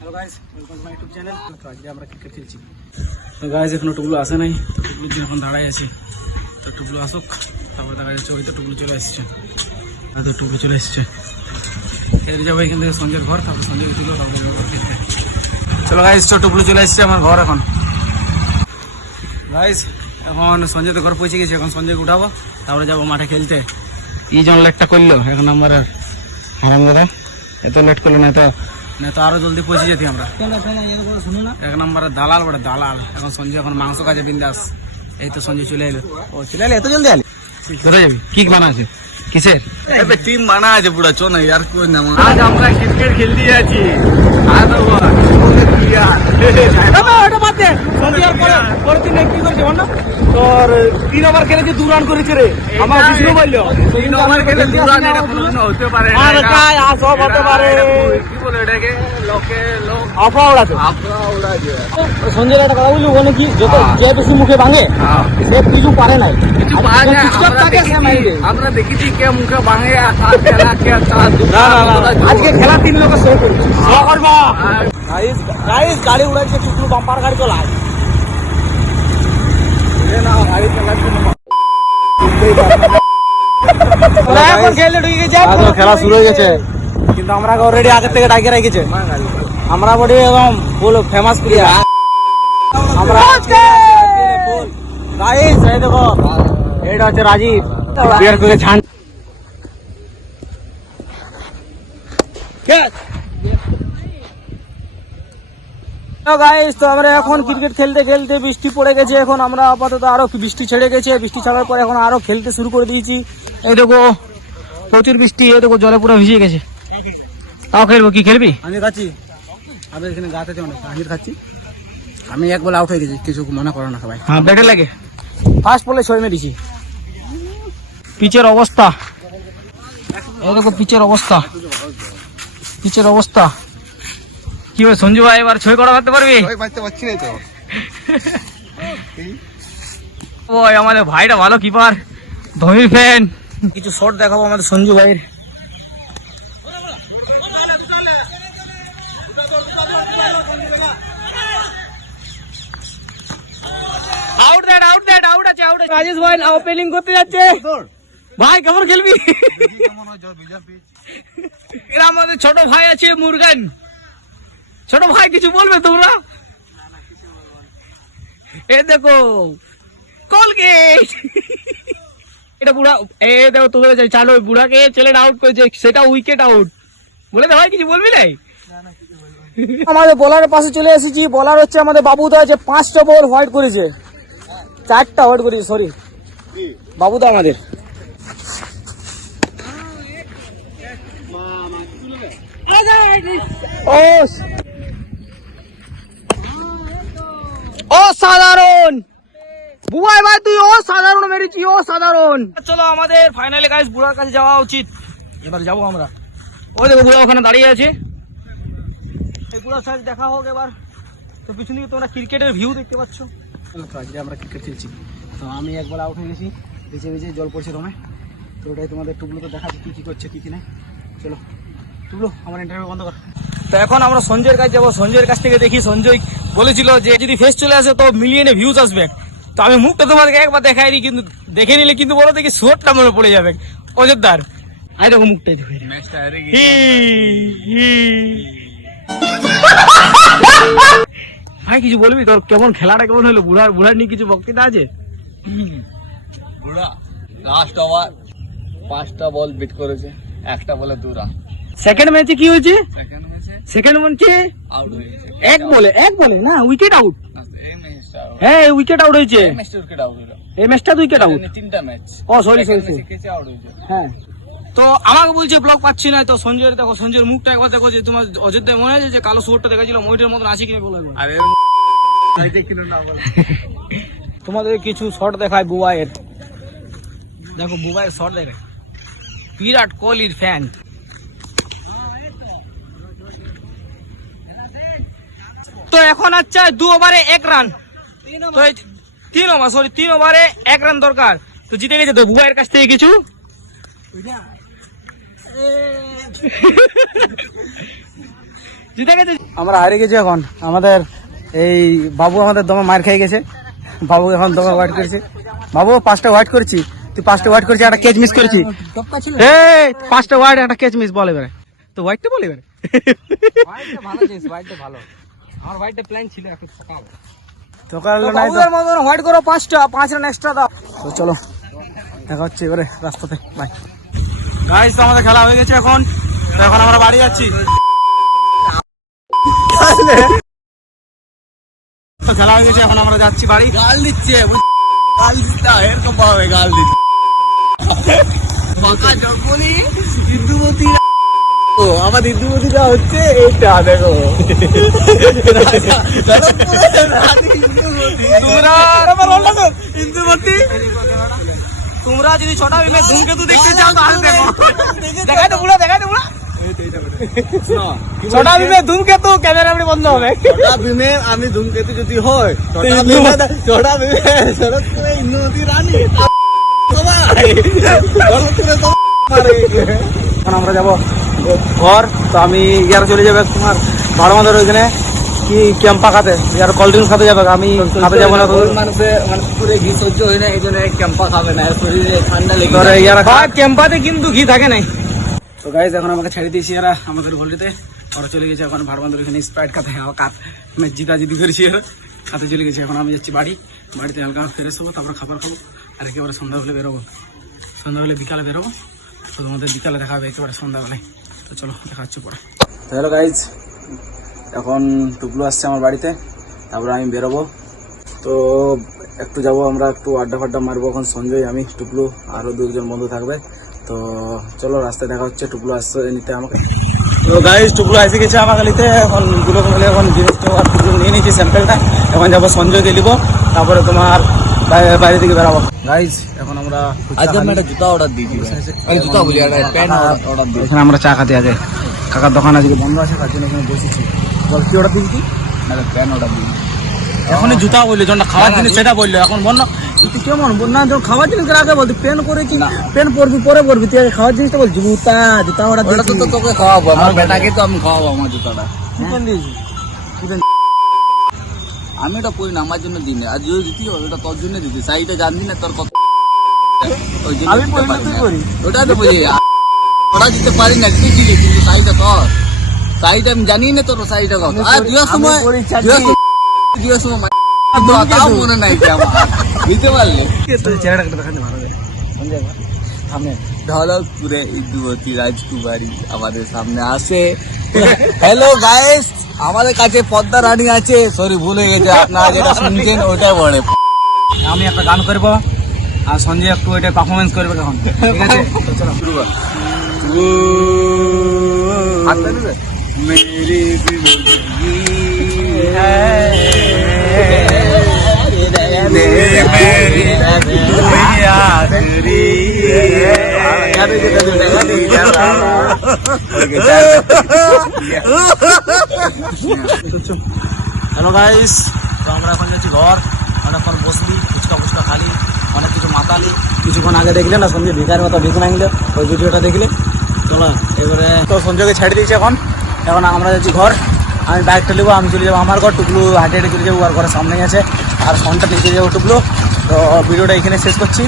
Hello guys, welcome to my YouTube channel. তো আজকে আমরা ক্রিকেট খেলছি। তো গাইস এখনো টুকলু আসে নাই, তো টুকলুর জন্য এখন দাঁড়ায় আছে। তো টুকলু আসুক, তারপর দেখা যাচ্ছে ওই তো টুকলু চলে আসছে। হ্যাঁ, তো টুকলু চলে এসছে। এর যাবো এখান থেকে সঞ্জয়ের ঘর, তারপর সঞ্জয় ছিল, তারপর যাবো খেলতে। চলো গাইস, তো টুকলু চলে এসছে আমার ঘর এখন। গাইস এখন সঞ্জয় তো ঘর পৌঁছে গেছে, এখন সঞ্জয়কে উঠাবো, তারপরে যাবো মাঠে খেলতে। এই জন লেটটা করলো এক নম্বরের হারাম দাদা, এত লেট করলো না তো আরো জলদি পৌঁছে যেতি আমরা। এক নম্বরের দালাল বড় দালাল। এখন সঞ্জয় এখন মাংস কাজে বিন্দাস। এই তো সঞ্জয় চলে এলো। ও চলে এলো, এত জলদি আলি? ধরে যাবি? কি বানা আছে? কিসের টিম বানা আছে পুরা? চো না ইয়ার, কোন নাম? আজ আমরা ক্রিকেট খেলতে যাচ্ছি। তোর 3 ওভার খেলেছে, 2 রান করেছে রে। আমার বিষ্ণু বলল 3 ওভার খেলে 2 রান, এটা কোনোদিনও হতে পারে না। আর কাজ সব হতে পারে। কি বলে এটাকে? লোক আফরা উড়াছে। সঞ্জয় একটা কথা বলি, ওখানে কি যত যে বেশি মুখে ভাঙে সে কিছু পারে নাই। আমরা দেখেছি কে মুখে ভাঙে। আজকে খেলা 3 লোক শো করবে। গাড়ি উড়াইছে, টুকলু বাম্পার গাড়ি চলায় খেলা শুরু হয়ে গেছে, কিন্তু আমরা অলরেডি আগের থেকে ডাকে রেখেছে। আমরা বডি একদম ফুল ফেমাস প্লেয়ার। আমরা দেখো, এটা হচ্ছে রাজীব বিয়ার করে ঝান। তো আমরা এখন ক্রিকেট খেলতে খেলতে বৃষ্টি পড়ে গেছে। এখন আমরা আপাতত আরো বৃষ্টি ছেড়ে গেছে, বৃষ্টি ছাড়ার পর এখন আরো খেলতে শুরু করে দিয়েছি। এই দেখো প্রচুর বৃষ্টি, এই দেখো জলে পুরো ভিজে গেছে। তাও খেলবো। কি খেলবি? আমি খাচ্ছি, আমি এখানে গাতে আমি খাচ্ছি। আমি এক বলে আউট হয়ে গেছি, কিছু মনে করো না সবাই। হ্যাঁ, ব্যাটে লাগে ফার্স্ট বলে 6 মেরেছি। পিচের অবস্থা এই দেখো, পিচের অবস্থা কি হয় সঞ্জু ভাই? এবার 6 করা মারতে পারবি? ওই আমাদের ভাইটা ভালো কিপার, ধোনির ফ্যান। কিছু শট দেখাবো আমাদের সঞ্জু ভাইয়ের। রাজেশ ভাই ওপেনিং করতে যাচ্ছে। ভাই কেমন খেলবি? এরা আমাদের ছোট ভাই আছে মুরগান। ছোট ভাই কিছু বলবে তোমরা? এ দেখো কলগেট, এটা বুড়া। এ দেখো তোমরা চালো, বুড়াকে ছেলেটা আউট করেছে, সেটা উইকেট আউট। বলে দে ভাই, কিছু বলবি নাই? আমাদের বোলারের পাশে চলে এসেছি। বোলার হচ্ছে আমাদের বাবুদা, আছে 5টা বল হোয়াইট করেছে, 4টা হোয়াইট করেছে। সরি, বাবুদা আমাদের। অসাধারণ বুবাই ভাই, তুই অসাধারণ মেরেছি, অসাধারণ। চলো আমাদের ফাইনালে গাইস বুড়ার কাছে যাওয়া উচিত। এবার যাবো আমরা। ওই দেখো বুড়া ওখানে দাঁড়িয়ে আছে, এই বুড়ার সাথে দেখা হোক এবার। তো পিছন দিকে তোমরা ক্রিকেটের ভিউ দেখতে পাচ্ছ। আজকে আমরা ক্রিকেট খেলছি, তো আমি একবার আউট হয়ে গেছি, ভিজে ভিজে জল পড়ছে রমে। তো ওটাই তোমাদের টুকলু তো দেখাচ্ছি কি করছে কি না। চলো টুকলু, আমার ইন্টারভিউ বন্ধ কর। তো এখন আমরা সঞ্জয়ের কাছে যাবো। সঞ্জয়ের কাছ থেকে দেখি, সঞ্জয় বলেছিল যে যদি ফেস চলে আসে তো মিলিয়নে ভিউজ আসবে। তো আমি মুখটা তোমাকে একবার দেখাইনি, কিন্তু দেখে নিলে কিন্তু বলো দেখি শোটটা মনে পড়ে যাবে। অযোধ্যার আই দেখো মুখটাই ভাই, কিছু বলবি? তোর কেমন খেলাটা কেমন হলো? বুড়ার নিয়ে কিছু বক্তৃতা আছে? বুড়া লাস্ট ওভার 5টা বল বিট করেছে, 1টা বলে 2 রান। সেকেন্ড ম্যাচে কি হয়েছে? সেকেন্ড ম্যাচে আউট হয়েছে এক বলে না, উইকেট আউট। হ্যাঁ, উইকেট আউট হয়েছে। এই ম্যাচটা উইকেট আউট। 3টা ম্যাচ। ও সরি আউট হয়েছে। হ্যাঁ, তো আমাকে বলছে ব্লক পাচ্ছি না। তো সঞ্জয়ের দেখো, সঞ্জয়ের মুখটা একবার দেখো, যে তোমার অযোধ্যায় মনে আছে যে কালো শোরটা দেখাছিল, মইটার মতন আছে কিনা বলো একবার। আরে না বলো। তোমাদের কিছু শট দেখায় বুবাইয়ের। দেখো বুবাইয়ের শট দেখায়, বিরাট কোহলির ফ্যান। তো এখন আচ্ছা 2 ওভারে 1 রান, 3 ওভারে 1 রান দরকার। তো জিতে গেছে তো বুবাইয়ের কাছ থেকে কিছু। জিতে গেছে। আমরা হারে গেছি এখন। আমাদের এই বাবু আমাদের দমে মার খেয়ে গেছে। বাবু এখন দমে ওয়াইট করেছে। বাবু 5টা ওয়াইট করেছি, তুই 5টা ওয়াইট করেছি, একটা ক্যাচ মিস করেছি। এই 5টা ওয়াইট একটা ক্যাচ মিস, বল এবারে তো ওয়াইটটা বল এবারে। ভালো জিনিস, হোয়াইটটা ভালো। আমার হোয়াইটটা প্ল্যান ছিল একটু সকাল সকাল নাই তো মতন হোয়াইট করো 5টা, 5 রান এক্সট্রা দাও। তো চলো দেখা হচ্ছে এবারে রাস্তাতে, বাই। গাইস তো আমাদের খেলা হয়ে গেছে এখন, তো এখন আমরা বাড়ি যাচ্ছি। তো খেলা হয়ে গেছে, এখন আমরা যাচ্ছি বাড়ি। গাল দিচ্ছে, গাল দিচ্ছে, এরকম পাবে গাল দিচ্ছে। বাঁকা যখনই ইন্দুমতি, ও আমার ইন্দুমতিটা হচ্ছে এইটা দেখো। ইন্দুমতি, তোমরা যদি ছোটা ভীমে ধূমকেতু দেখতে চাও তাহলে দেখো। দেখাই তো পুরো, দেখাই তো পুরো। ছোটা ভীমে ধূমকেতু, ক্যামেরা বন্ধ হবে। ছোটা ভীমে আমি ধূমকেতু যদি হয়, ছোটা ভীমে শরৎ করে ইন্দুমতি রানী। এখন আমরা যাবো ঘর। তো আমি ইয়ার চলে যাবে তোমার ভাড়মাদের ওইখানে কি ক্যাম্পা খাতে, ইয়ার কোল্ড ড্রিঙ্কস খাতে যাবে। আমি খাতে যাবো না। মানুষের মানে পুরো ঘি সহ্য হয় না, এই জন্য ক্যাম্পা খাবে না, শরীরে ঠান্ডা লেগে ধরে ইয়ার ক্যাম্পাতে কিন্তু ঘি থাকে নাই। তো গাইজ এখন আমাকে ছেড়ে দিয়েছি এরা আমাদের ভোল্টিতে। ওরা চলে গেছে এখন ভাড়মাদের ওইখানে স্প্রাইট খাতে। কাত ম্যাচ জিতাজিতি করেছি, এরা খাতে চলে গেছে। এখন আমি যাচ্ছি বাড়ি, বাড়িতে হালকা ফ্রেশ হবো, তারপর খাবার খাবো, আর একেবারে সন্ধ্যা হলে বেরোবো। সন্ধ্যা হলে বিকালে বেরোবো, তো তোমাদের বিকালে দেখা হবে একেবারে সন্ধ্যাবেলায়। তো চলো দেখা হচ্ছে পরে। হ্যালো গাইজ, এখন টুকলু আসছে আমার বাড়িতে, তারপরে আমি বেরোবো। তো একটু যাবো আমরা, একটু আড্ডা ফাড্ডা মারবো। এখন সঞ্জয়, আমি, টুকলু, আরও 2জন বন্ধু থাকবে। তো চলো রাস্তায় দেখা হচ্ছে। টুকলু আসছে নিতে আমাকে। তো গাইজ টুকলু এসে গেছে আমাকে নিতে। এখন দুটো মিলে এখন জিনিসটা আর টুকলু নিয়ে নিয়েছি স্যাম্পেলটা। এখন যাবো সঞ্জয়কে নিবো, তারপরে তোমার বাইরে থেকে বেরাবো। গাইজ এখন আমরা আজকে আমি একটা জুতা অর্ডার দিয়ে দিই, জুতা বলি প্যান্ট অর্ডার দিই। এখানে আমরা চা খাতে আগে, কাকার দোকান আজকে বন্ধ আছে, তার জন্য এখানে বসেছি। বল কি অর্ডার দিবি? প্যান্ট অর্ডার দিই। এখনই জুতা বললো, যখন খাওয়ার জিনিস সেটা বললো। এখন বল তুই কেমন বল না, যখন খাওয়ার জিনিস আগে বলতি পেন করে কি পেন পরবি পরে পরবি, তুই আগে খাওয়ার জিনিসটা বল। জুতা জুতা অর্ডার তো তোকে খাওয়াবো, আমার বেটাকে তো আমি খাওয়াবো আমার জুতাটা। কি পেন দিয়েছি? আমি ওটা পরি না, আমার জন্য দিনে। আর যদি দিতি ওটা তোর জন্য দিতি, সাইডে জানবি না তোর কত। আমি পরি না, তুই পরি। ওটা তো বুঝি ওটা দিতে পারি না, দিদি কিন্তু সাইডটা তোর। সাইড আমি জানি না তোর সাইডটা কত। আর দুয়ার সময় তাও মনে নাই যে আমার, বুঝতে পারলে। চেহারাটা দেখাতে ভালো লাগে। ঢলকপুরে ইন্দুমতি রাজকুমারী আমাদের সামনে আসে। হ্যালো গাইস, আমাদের কাছে পদ্মা রানী আছে। সরি ভুল হয়ে গেছে, আপনারা যেটা শুনছেন ওটাই বলে। আমি একটা গান করবো আর সঞ্জয় একটু ওইটা পারফরমেন্স করবে তখন, ঠিক আছে? তো চলো শুরু কর। হাতটা দিবে? মেরি জিন্দগি হ্যালো গাইস, তো আমরা এখন যাচ্ছি ঘর। অনেকক্ষণ বসলি, ফুচকা ফুচকা খালি, অনেক কিছু মাতালি। কিছুক্ষণ আগে দেখলে না সঞ্জয় ভিকার মতো ভিক মাংলে, ওই ভিডিওটা দেখলে। চলো এবারে তো সঞ্জয়কে ছেড়ে দিয়েছি এখন। এখন আমরা যাচ্ছি ঘর। আমি বাইকটা নেবো, আমি চলে যাবো আমার ঘর। টুকলু হাটে হেঁটে চলে যাবো, আর ঘরের সামনেই আছে। আর ফোনটা নিয়ে চলে যাবো টুকলু। তো ভিডিওটা এখানে শেষ করছি।